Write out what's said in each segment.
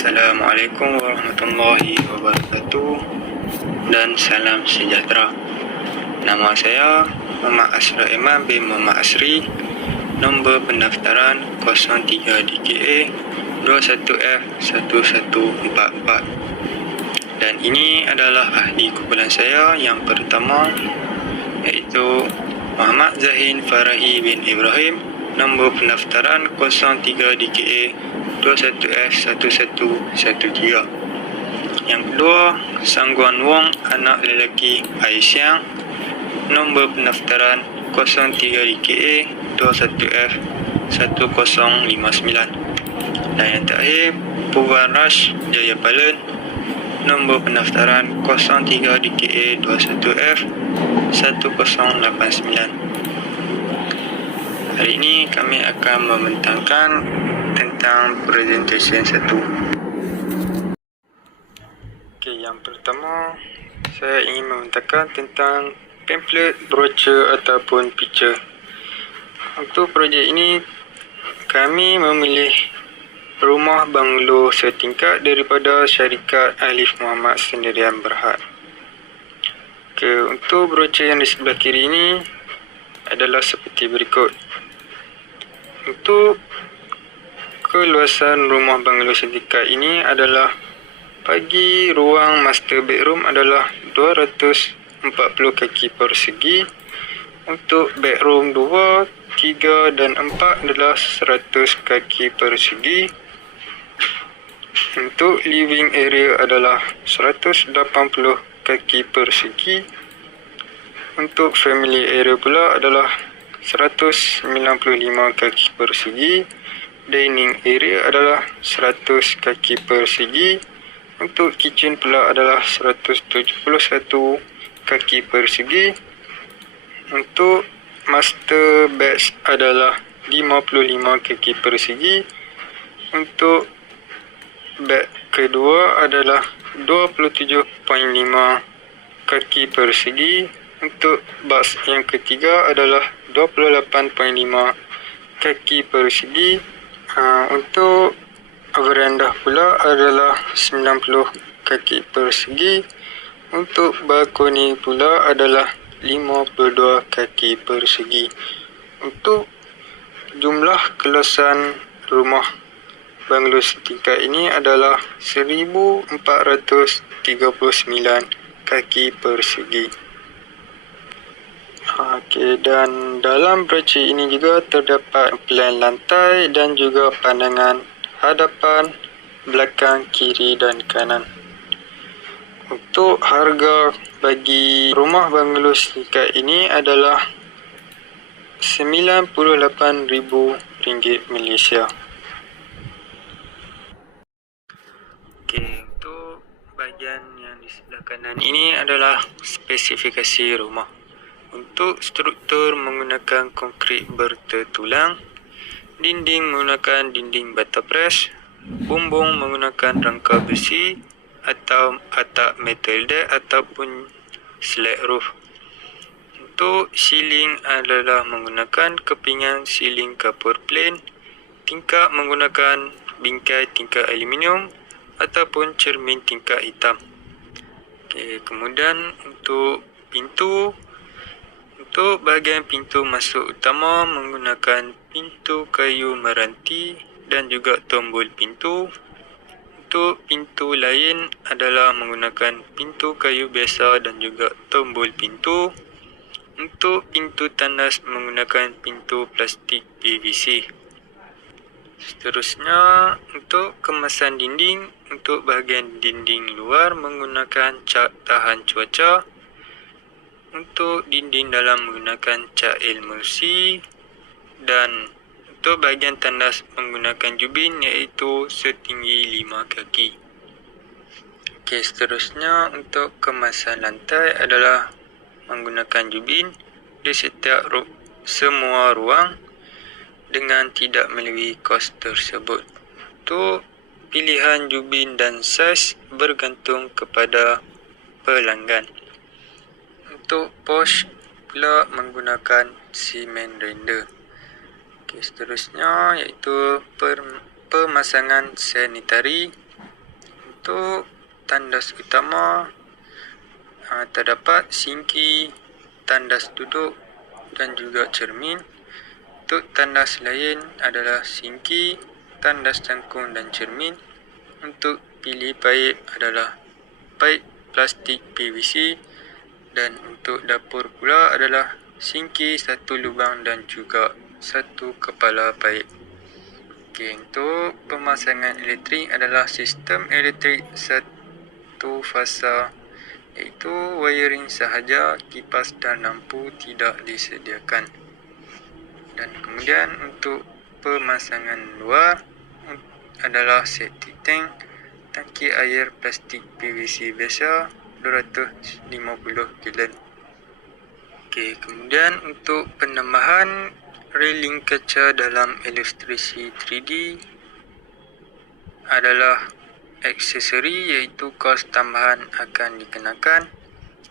Assalamualaikum warahmatullahi wabarakatuh dan salam sejahtera. Nama saya Muhammad Ashraf Iman bin Muhammad Asri. Nombor pendaftaran 03 DKA 21F1144. Dan ini adalah ahli kumpulan saya yang pertama, iaitu Muhammad Zahin Farahi bin Ibrahim. Nombor pendaftaran 03 DKA 21F1113. Yang kedua, Sangguan Wong anak lelaki Aisyah. Nombor pendaftaran 03 DKA 21F1059. Dan yang terakhir, Puan Rash Jaya Palen. Nombor pendaftaran 03 DKA 21F1089. Hari ini kami akan membentangkan tentang presentation 1. Okey, yang pertama saya ingin membentangkan tentang pamphlet, brochure ataupun picture. Untuk projek ini kami memilih rumah banglo setingkat daripada syarikat Alif Muhammad Sendirian Berhad. Okey, untuk brochure yang di sebelah kiri ini adalah seperti berikut. Untuk keluasan rumah banglo setingkat ini adalah bagi ruang master bedroom adalah 240 kaki persegi. Untuk bedroom 2, 3 dan 4 adalah 100 kaki persegi. Untuk living area adalah 180 kaki persegi. Untuk family area pula adalah 195 kaki persegi. Dining area adalah 100 kaki persegi. Untuk kitchen pula adalah 171 kaki persegi. Untuk master beds adalah 55 kaki persegi. Untuk bed kedua adalah 27.5 kaki persegi. Untuk bas yang ketiga adalah 28.5 kaki persegi. Untuk veranda pula adalah 90 kaki persegi. Untuk balkoni pula adalah 52 kaki persegi. Untuk jumlah keluasan rumah banglo setingkat ini adalah 1439 kaki persegi. Okey, dan dalam brochure ini juga terdapat plan lantai dan juga pandangan hadapan, belakang, kiri dan kanan. Untuk harga bagi rumah banglo setingkat ini adalah RM98,000 Malaysia. Okey, untuk bahagian yang di sebelah kanan ini adalah spesifikasi rumah. Untuk struktur menggunakan konkrit bertertulang, dinding menggunakan dinding bata press, bumbung menggunakan rangka besi atau atap metal deck ataupun slab roof. Untuk ceiling adalah menggunakan kepingan ceiling kapur plain, tingkap menggunakan bingkai tingkap aluminium ataupun cermin tingkap hitam. Okey, kemudian untuk pintu, untuk bahagian pintu masuk utama menggunakan pintu kayu meranti dan juga tombol pintu. Untuk pintu lain adalah menggunakan pintu kayu biasa dan juga tombol pintu. Untuk pintu tandas menggunakan pintu plastik PVC. Seterusnya, untuk kemasan dinding, untuk bahagian dinding luar menggunakan cat tahan cuaca. Untuk dinding dalam menggunakan cat emulsi. Dan untuk bahagian tandas menggunakan jubin iaitu setinggi 5 kaki. Okey, seterusnya untuk kemasan lantai adalah menggunakan jubin di setiap semua ruang dengan tidak melebihi kos tersebut. Untuk pilihan jubin dan saiz bergantung kepada pelanggan. Untuk posh pula menggunakan cement render. Okey, seterusnya iaitu pemasangan sanitari Untuk tandas utama terdapat sinki, tandas duduk dan juga cermin. Untuk tandas lain adalah sinki, tandas cangkung dan cermin. Untuk pilih paip adalah paip plastik PVC, dan untuk dapur pula adalah sinki, satu lubang dan juga satu kepala paip. Untuk pemasangan elektrik adalah sistem elektrik satu fasa, iaitu wiring sahaja, kipas dan lampu tidak disediakan. Dan kemudian untuk pemasangan luar adalah septic tank, tangki air plastik PVC biasa 250 gallon. Kemudian untuk penambahan railing kaca dalam ilustrasi 3D adalah aksesori, iaitu kos tambahan akan dikenakan.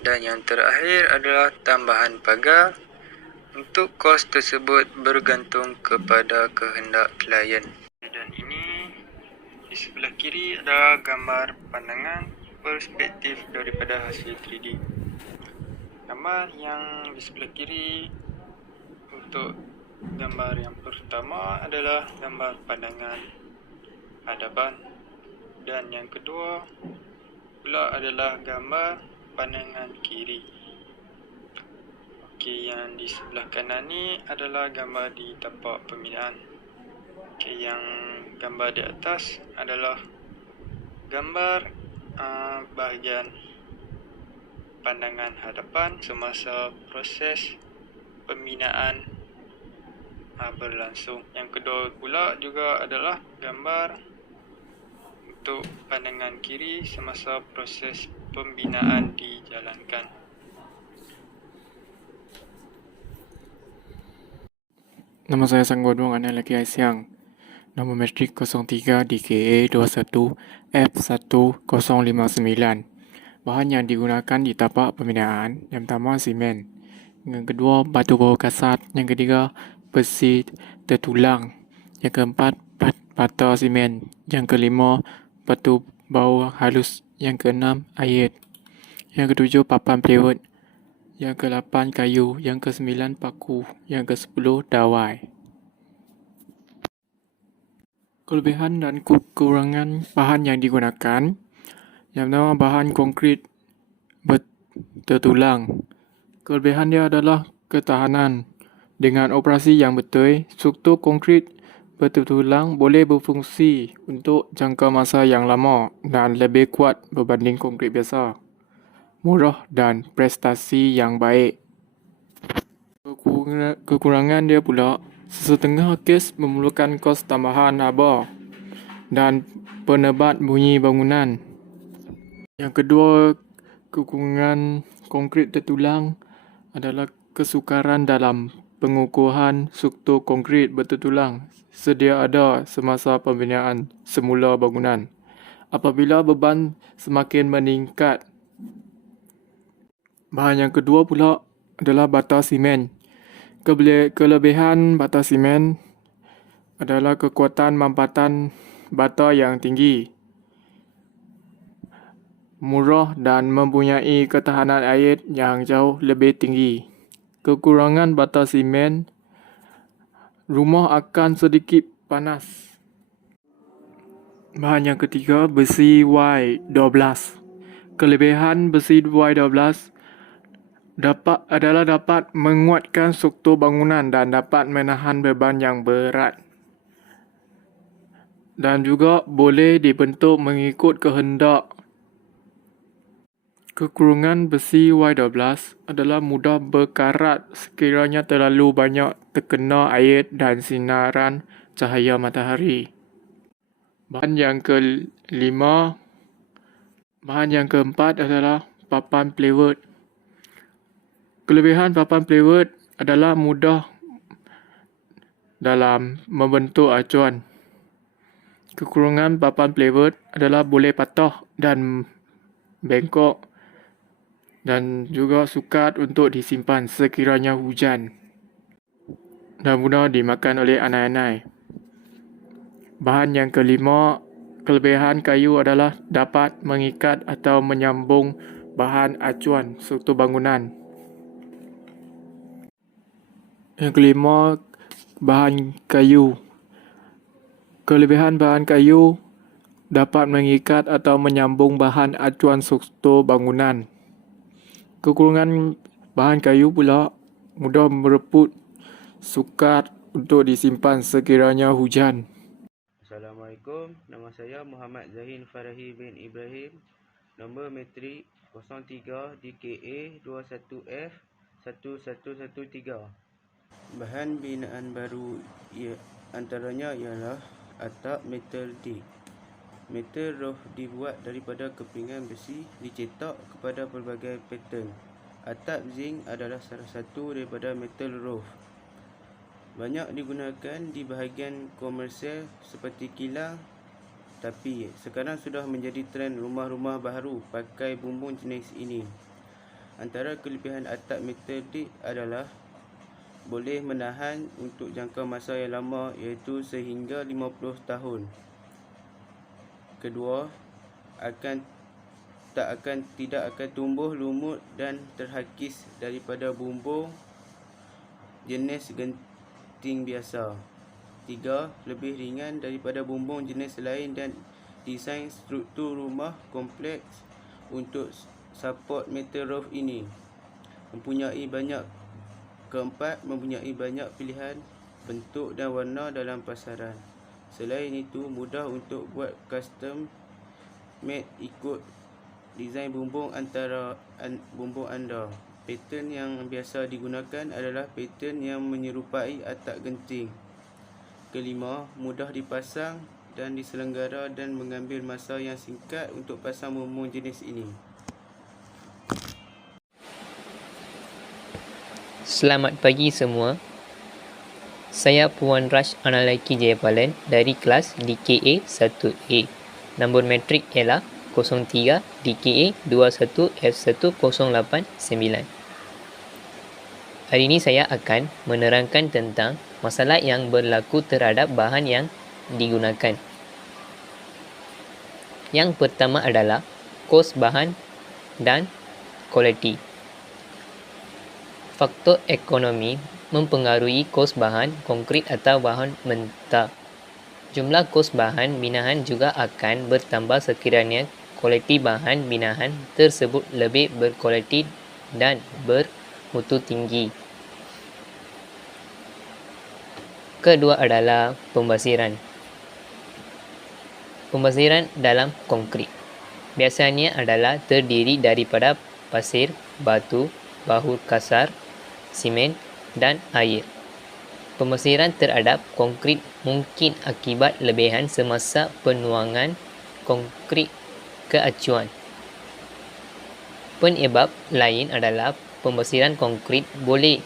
Dan yang terakhir adalah tambahan pagar. Untuk kos tersebut bergantung kepada kehendak klien. Dan ini di sebelah kiri ada gambar pandangan perspektif daripada hasil 3D. Gambar yang di sebelah kiri untuk gambar yang pertama adalah gambar pandangan hadapan, dan yang kedua pula adalah gambar pandangan kiri. Yang di sebelah kanan ni adalah gambar di tapak pembinaan. Yang gambar di atas adalah gambar bahagian pandangan hadapan semasa proses pembinaan berlangsung. Yang kedua pula juga adalah gambar untuk pandangan kiri semasa proses pembinaan dijalankan. Nama saya Sanggodong, anak lelaki Aisyang. Nombor metrik 03 DKA 21 F1059. Bahan yang digunakan di tapak pembinaan, yang pertama simen, yang kedua batu bawah kasar, yang ketiga besi tertulang, yang keempat bata simen, yang kelima batu bawah halus, yang keenam air, yang ketujuh papan plywood, yang ke-8 kayu, yang ke-9 paku, yang ke-10 dawai. Kelebihan dan kekurangan bahan yang digunakan. Yang pertama, bahan konkrit tertulang. Kelebihan dia adalah ketahanan. Dengan operasi yang betul, struktur konkrit bertulang boleh berfungsi untuk jangka masa yang lama dan lebih kuat berbanding konkrit biasa. Murah dan prestasi yang baik. Kekurangan dia pula, sesetengah kes memerlukan kos tambahan haba dan penebat bunyi bangunan. Yang kedua, kekurangan konkrit tertulang adalah kesukaran dalam pengukuran struktur konkrit bertulang sedia ada semasa pembinaan semula bangunan. Apabila beban semakin meningkat. Bahan yang kedua pula adalah bata simen. Kelebihan bata simen adalah kekuatan mampatan bata yang tinggi, murah dan mempunyai ketahanan air yang jauh lebih tinggi. Kekurangan bata simen, rumah akan sedikit panas. Bahan yang ketiga, besi Y12. Kelebihan besi Y12 dapat menguatkan struktur bangunan dan dapat menahan beban yang berat. Dan juga boleh dibentuk mengikut kehendak. Kekurangan besi Y12 adalah mudah berkarat sekiranya terlalu banyak terkena air dan sinaran cahaya matahari. Bahan yang keempat adalah papan plywood. Kelebihan papan plywood adalah mudah dalam membentuk acuan. Kekurangan papan plywood adalah boleh patah dan bengkok dan juga sukar untuk disimpan sekiranya hujan dan mudah dimakan oleh anai-anai. Bahan yang kelima Kelebihan kayu adalah dapat mengikat atau menyambung bahan acuan struktur bangunan. Yang kelima, bahan kayu. Kelebihan bahan kayu dapat mengikat atau menyambung bahan acuan struktur bangunan. Kekurangan bahan kayu pula mudah mereput, sukar untuk disimpan sekiranya hujan. Assalamualaikum, nama saya Muhammad Zahin Farahi bin Ibrahim, nombor matrik 03 DKA 21F 1113. Bahan binaan baru antaranya ialah atap metal D. Metal roof dibuat daripada kepingan besi dicetak kepada pelbagai pattern. Atap zinc adalah salah satu daripada metal roof. Banyak digunakan di bahagian komersial seperti kilang, tapi sekarang sudah menjadi trend rumah-rumah baru pakai bumbung jenis ini. Antara kelebihan atap metal D adalah boleh menahan untuk jangka masa yang lama, iaitu sehingga 50 tahun. Kedua, tidak akan tumbuh lumut dan terhakis daripada bumbung jenis genting biasa. 3. Lebih ringan daripada bumbung jenis lain dan desain struktur rumah kompleks untuk support metal roof ini mempunyai banyak pilihan bentuk dan warna dalam pasaran. Selain itu, mudah untuk buat custom made ikut desain bumbung anda. Pattern yang biasa digunakan adalah pattern yang menyerupai atap genting. Kelima, mudah dipasang dan diselenggara dan mengambil masa yang singkat untuk pasang bumbung jenis ini. Selamat pagi semua. Saya Puan Raj Analaki Jayapalan dari kelas DKA 1A. Nombor matrik ialah 03 DKA 21 F1089. Hari ini saya akan menerangkan tentang masalah yang berlaku terhadap bahan yang digunakan. Yang pertama adalah kos bahan dan kualiti. Faktor ekonomi mempengaruhi kos bahan konkrit atau bahan mentah. Jumlah kos bahan binaan juga akan bertambah sekiranya kualiti bahan binaan tersebut lebih berkualiti dan bermutu tinggi. Kedua adalah pembasiran. Pembasiran dalam konkrit biasanya adalah terdiri daripada pasir, batu, bahu kasar, simen dan air. Pembasiran terhadap konkrit mungkin akibat lebihan semasa penuangan konkrit ke acuan. Penyebab lain adalah pembasiran konkrit boleh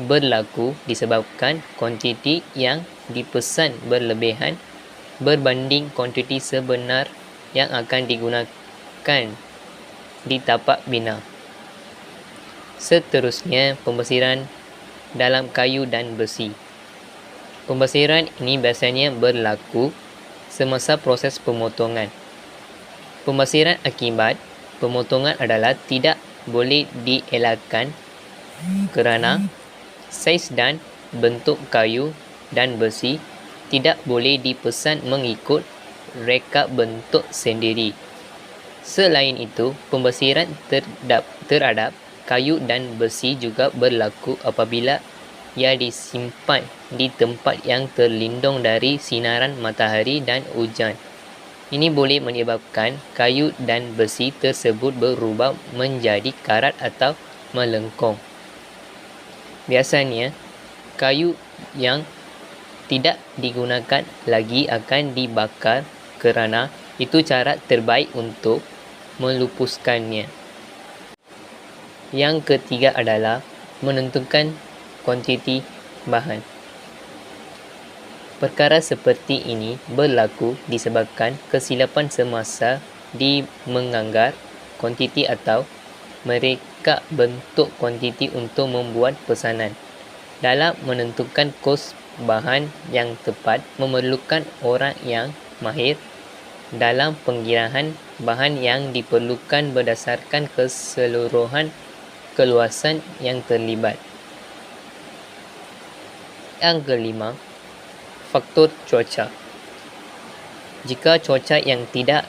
berlaku disebabkan kuantiti yang dipesan berlebihan berbanding kuantiti sebenar yang akan digunakan di tapak bina. Seterusnya, pembasiran dalam kayu dan besi. Pembasiran ini biasanya berlaku semasa proses pemotongan. Pembasiran akibat pemotongan adalah tidak boleh dielakkan kerana saiz dan bentuk kayu dan besi tidak boleh dipesan mengikut reka bentuk sendiri. Selain itu, pembasiran terhadap kayu dan besi juga berlaku apabila ia disimpan di tempat yang terlindung dari sinaran matahari dan hujan. Ini boleh menyebabkan kayu dan besi tersebut berubah menjadi karat atau melengkung. Biasanya, kayu yang tidak digunakan lagi akan dibakar kerana itu cara terbaik untuk melupuskannya. Yang ketiga adalah menentukan kuantiti bahan. Perkara seperti ini berlaku disebabkan kesilapan semasa di menganggar kuantiti atau mereka bentuk kuantiti untuk membuat pesanan. Dalam menentukan kos bahan yang tepat memerlukan orang yang mahir dalam pengirahan bahan yang diperlukan berdasarkan keseluruhan keluasan yang terlibat. Yang kelima, faktor cuaca. Jika cuaca yang tidak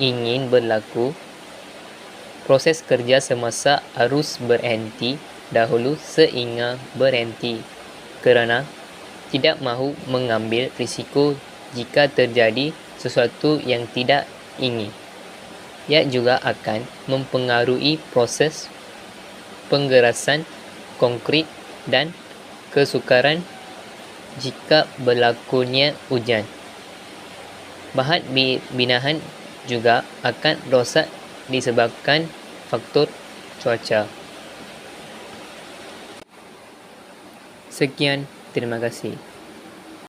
ingin berlaku, proses kerja semasa harus berhenti dahulu sehingga berhenti kerana tidak mahu mengambil risiko jika terjadi sesuatu yang tidak ingin. Ia juga akan mempengaruhi proses penggerasan konkrit dan kesukaran jika berlakunya hujan. Bahan binaan juga akan rosak disebabkan faktor cuaca. Sekian, terima kasih.